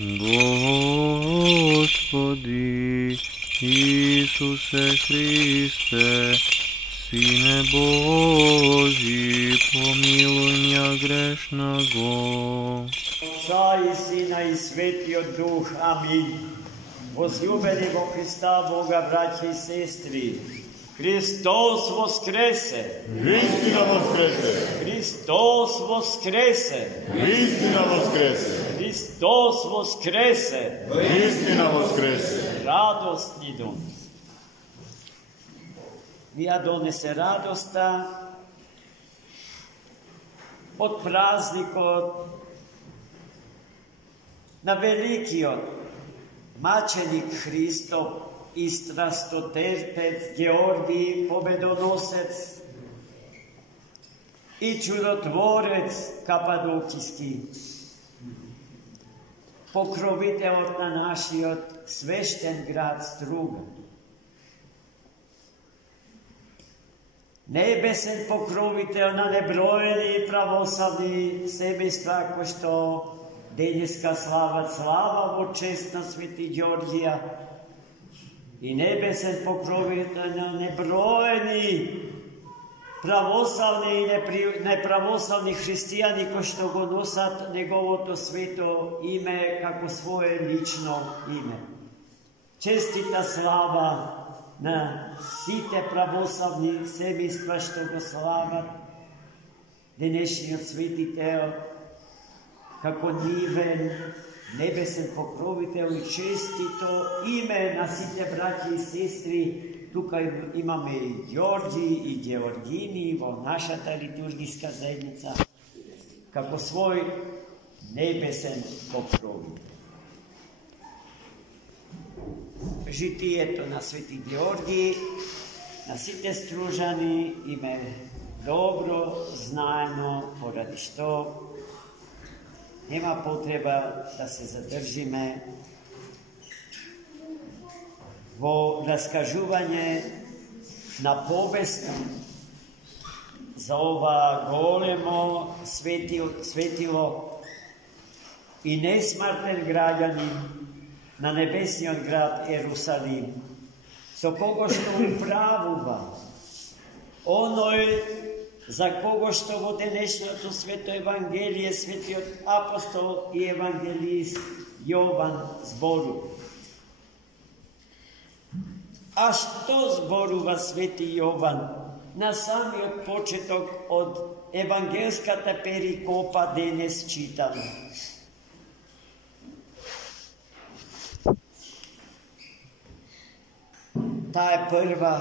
Господи Исусе Христе, Сине Божий, помилуй меня грешного. Отца и Сына и Святого Духа. Аминь. Возлюбени во Христа Бога, братья и сестры, Христос воскресе! Истина воскресе! Христос воскресе! Истина воскресе! Христос воскресе! Истина воскресе! Радостни дон. Вие донесе радоста от празникот на великиот маченик Христов и страстотерпец Георгий Победоносец и чудотворец Кападокийски, покровителот на нашиот свещен град Струга. Небесен покровител на неброени православни семејства, кои што денеска слават слава во чест на Свети Ѓорѓија, и небесен покровител на неброени православни и неправославни христијани кои што го носат неговото свето име како свое лично име. Честита слава на сите православни семејства што го слават денешниот светител како нивен небесен покровител и честито име на сите браќи и сестри. Тука имаме и Ѓорѓи и Георгини во нашата литургиска заедница како свој небесен покровител. Житието на Свети Георги на сите стружани им е добро знаено, поради што нема потреба да се задржиме во раскажување на повест за ова големо светило и несмртен граѓанин на небесниот град Ерусалим, со кого што управува оној за кого што во денешното свето Евангелие светиот апостол и евангелист Јован зборува. А што зборува свети Јован на самиот почеток од евангелската перикопа денес читаме? Таа е прва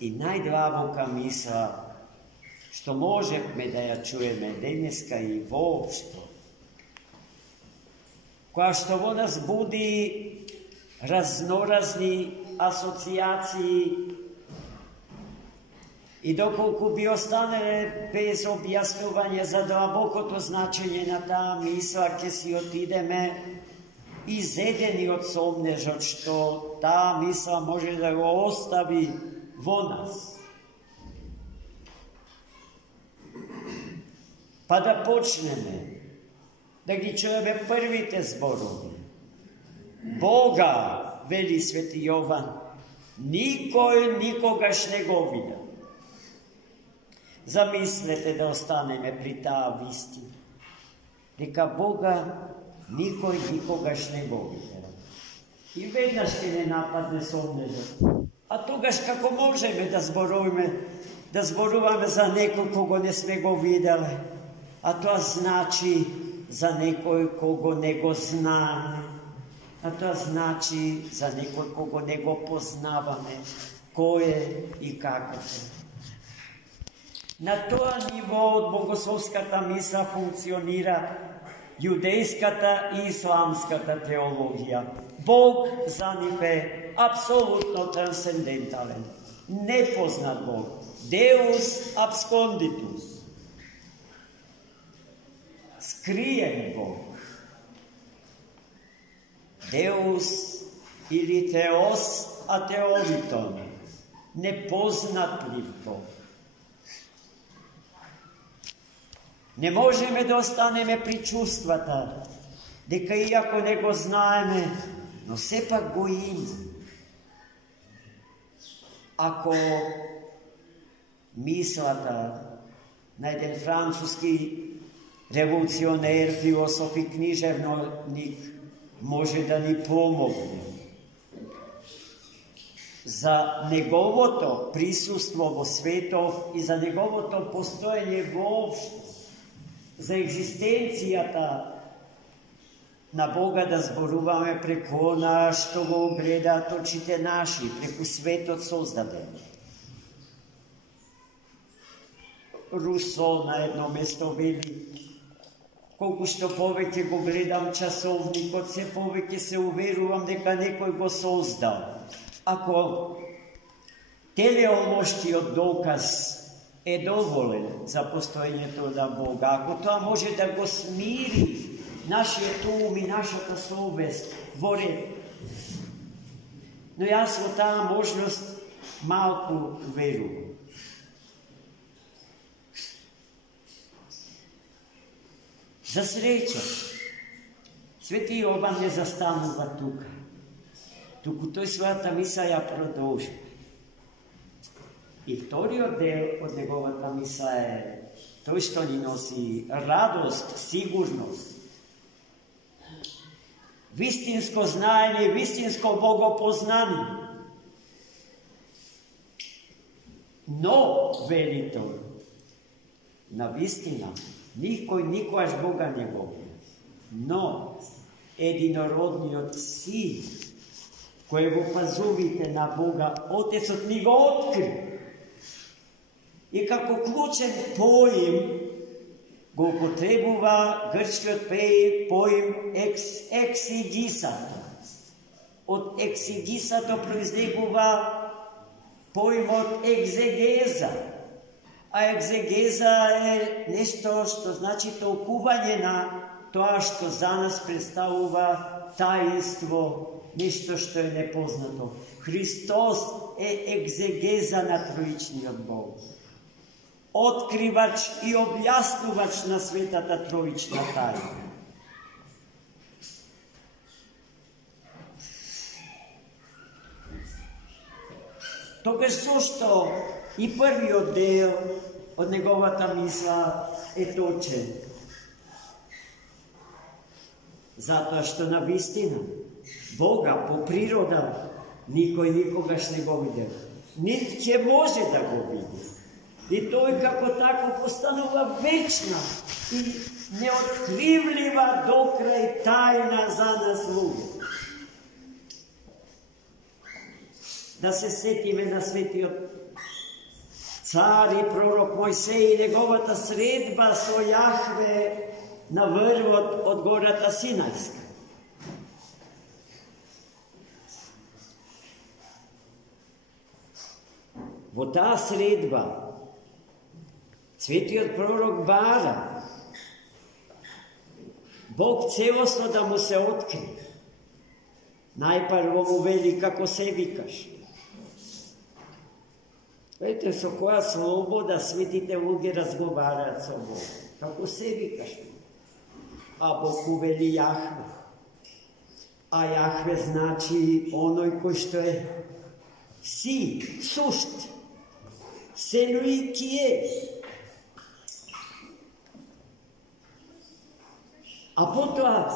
и најдлабока мисла што можевме да ја чуеме денеска и воопшто, која што во нас буди разноразни асоциации и доколку би останале без објаснување за длабокото значење на таа мисла, ќе си отидеме изедени од сомнежот што таа мисла може да го остави во нас. Па да почнеме да ги чуеме првите зборови. Бога, вели свети Јован, никој никогаш не го видел. Замислете да останеме при таа вистина, дека Бога никој никогаш не го видел. И веднаш ќе не нападне сомнежот. А тогаш како можеме да зборуваме за некој кого не сме го виделе? А тоа значи за некој кого не го знаеме. А тоа значи за некој кого не го познаваме, кој е и каков е. На тоа ниво од богословската мисла функционира јудејската и исламската теологија. Бог за нив е апсолутно трансцендентален, непознат Бог, Deus absconditus, скриен Бог, Deus или Theos atheoriton, непознатлив Бог. Не можеме да останеме при чувствата, дека иако не го знаеме, но сепак го има. Ако мислата на еден француски револуционер, философ и книжевник може да ни помогне за неговото присуство во светот и за неговото постоење воопшто, за екзистенцијата на Бога да зборуваме преку она што го гледаат очите наши, преку светот создаден. Русо на едно место вели: колку што повеќе го гледам часовникот, се повеќе се уверувам дека некој го создал. Ако телеолошкиот доказ е доволен за постоењето на Бога, ако тоа може да го смири нашиот ум и нашата совест во ред, но јас во таа можност малку верувам. За среќа, Свети Јован не застанува тука, туку тој својата миса ја продолжи. И вториот дел од неговата миса е тој што ни носи радост, сигурност, вистинско знаење, вистинско богопознание. Но, вели тој, на вистина, никој никогаш Бога не го види. Но, единородниот Син, кој го пазувите на Бога, Отецот ни го откри. И како клучен поим го употребува грчкиот поим ексигисато. Од ексигисато произлегува поимот екзегеза. А екзегеза е нешто што значи толкување на тоа што за нас представува таинство, нешто што е непознато. Христос е екзегеза на троичниот Бог. Откривач и објаснувач на светата троична тајна. Тогаш зошто и првиот дел од неговата мисла е точен? Затоа што на вистина Бога по природа никој никогаш не го видел. Нит ќе може да го види. И тој како тако постанува вечна и неоткривлива докрај тајна за нас луѓе. Да се сетиме на светиот цар и пророк Мојсей и неговата средба со Јахве на врвот од гората Синајска. Во таа средба светиот пророк бара Бог целосно да му се откри. Најпрво му вели: како се викаш? Ете со која слобода светите луѓе разговараат со Бог. Како се викаш? А Бог му вели Јахве. А Јахве значи оној кој што е си, сушт, селуи ки е. А потоа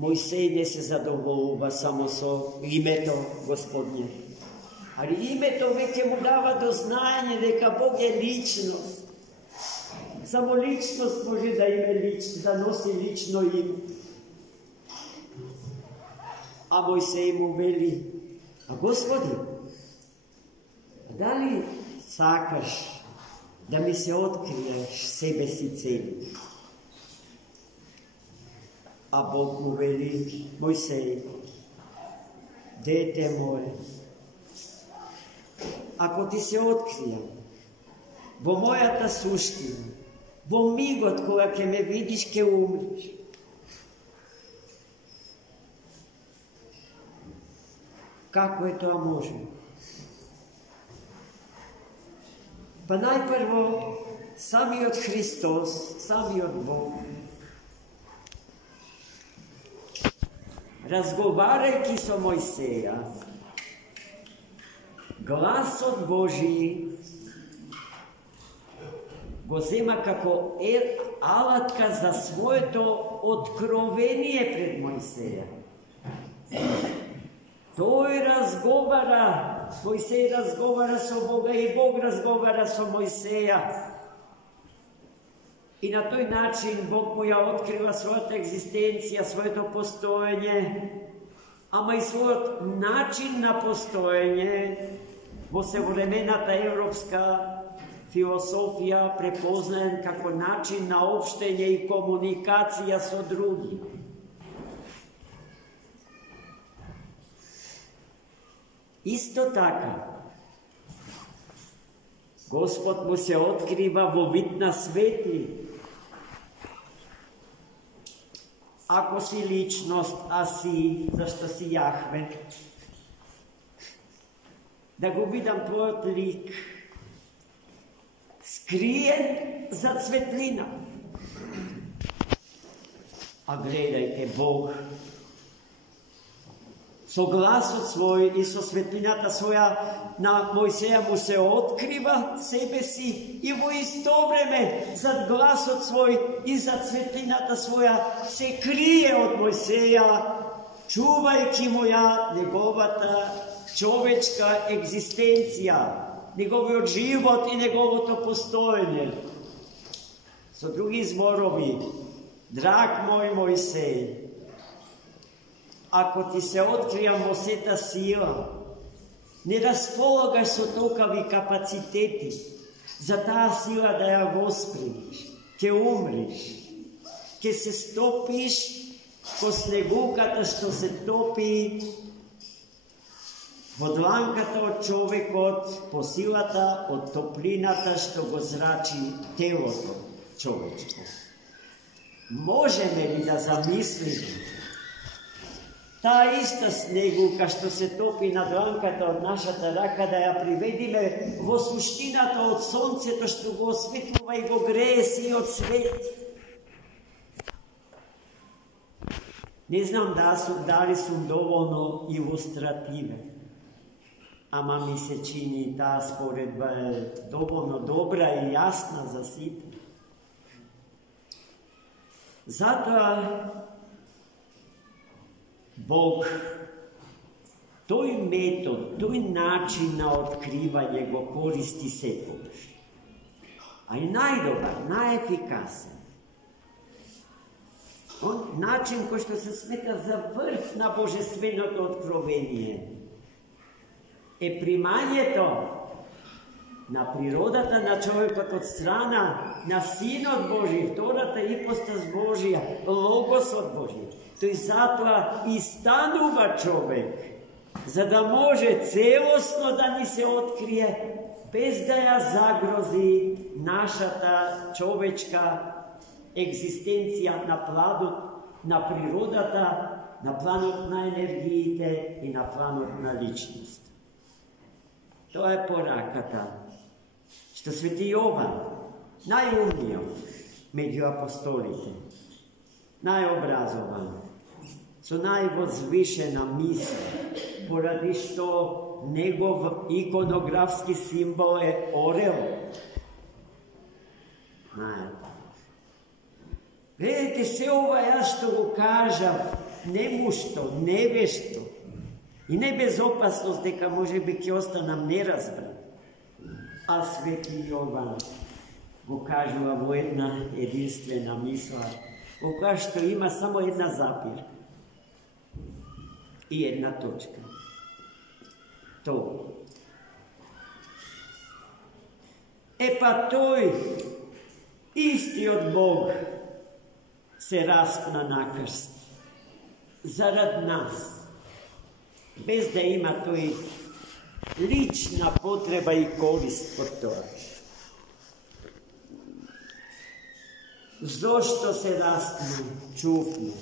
Мојсей не се задоволува само со името Господње. Али името веќе му дава до знаење дека Бог е личност. Само личност може да име да носи лично име. А Мојсей му вели: а Господи, дали сакаш да ми се откриеш себе си цели? А Бог му вели: Мојсей, дете мое, ако ти се откријам во мојата суштина, во мигот кога ќе ме видиш, ќе умреш. Како е тоа можно? Па најпрво, самиот Христос, самиот Бог, razgovarajući sa Mojseja, glas od Božji go zima kako alatka za svoje to otkrovenije pred Mojseja. Той разговара, Мойсей разговара со Бога и Бог разговара со Мойсея. И на тој начин Бог му ја открива својата екзистенција, своето постоење, ама и својот начин на постоење во современата европска философија препознаен како начин на општење и комуникација со други. Исто така, Господ му се открива во вид на светли. Ако си личност, а си, зашто си Јахве, да го видам твојот лик, скриен за светлина. А гледајте, Бог со гласот свој и со светлината своја на Мојсеја му се открива себе си и во исто време зад гласот свој и зад светлината своја се крие од Мојсеја, чувајќи му ја неговата човечка екзистенција, неговиот живот и неговото постоење. Со други зборови, драг мој Мојсеј, ако ти се откријам во сета сила, не располагаш со толкави капацитети за таа сила да ја воспримиш, ќе умриш, ќе се стопиш ко снегуката што се топи во дланката од човекот по силата од топлината што го зрачи телото човечко. Можеме ли да замислиме таа иста снегука што се топи на дланката од нашата рака да ја приведиме во суштината од сонцето што го осветлува и го грее сиот свет? Не знам дали сум доволно илустративен, ама ми се чини таа споредба е доволно добра и јасна за сите. Затоа Бог тој метод, тој начин на откривање го користи секогаш. А и најдобар, најефикасен. Начин кој што се смета за врв на божественото откровение е примањето на природата на човекот од страна на Синот Божи, втората ипостас Божија, Логосот Божи. Тој затоа и станува човек, за да може целосно да ни се открие, без да ја загрози нашата човечка екзистенција на планот на природата, на планот на енергиите и на планот на личност. Тоа е пораката што свети Јован, најумниот меѓу апостолите, најобразован, со највозвишена мисла, поради што негов иконографски символ е орел. Гледайте, се ова јас што го кажав, немушто, невешто и не без опасност дека може би ќе останам неразбран. А свети Јован го кажува во една единствена мисла, во која што има само една запирка и една точка. Тоа. Епа тој, истиот Бог, се распна на крст зарад нас, без да има тој лична потреба и корист од тоа. Зошто се распна, чувно?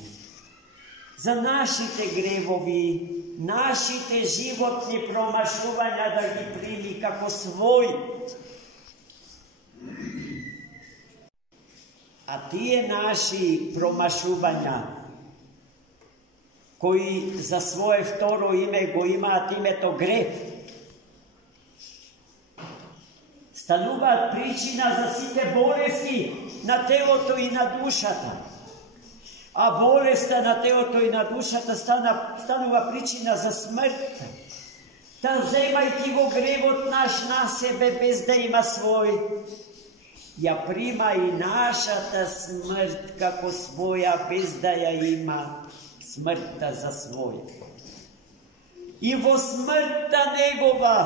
За нашите гревови, нашите животни промашувања да ги прими како свој. А тие наши промашувања, koji za svoje vtoro ime го имаат името грех. Стануваат причина за сите болести на телото и на душата. А болеста на телото и на душата станува причина за смрт. Та вземајќи го гревот наш на себе без да има свој, ја прима и нашата смрт како своја без да ја има смртта за своја. И во смртта негова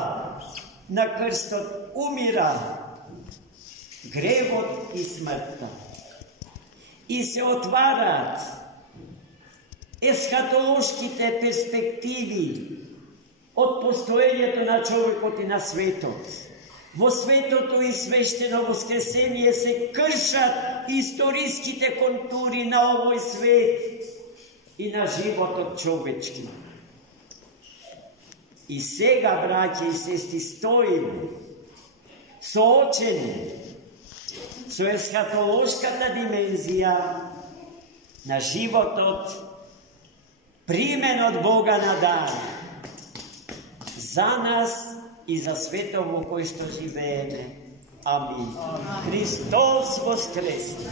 на крстот умира гревот и смртта. И се отвараат есхатолошките перспективи од постоењето на човекот и на светот. Во светото и свештено воскресение се кршат историските контури на овој свет и на животот човечки. И сега, браќа и сестри, стоиме соочени со есхатолошката димензија на животот, примен од Бога на дар за нас и за светот во кој што живееме. Амин. Христос воскресе!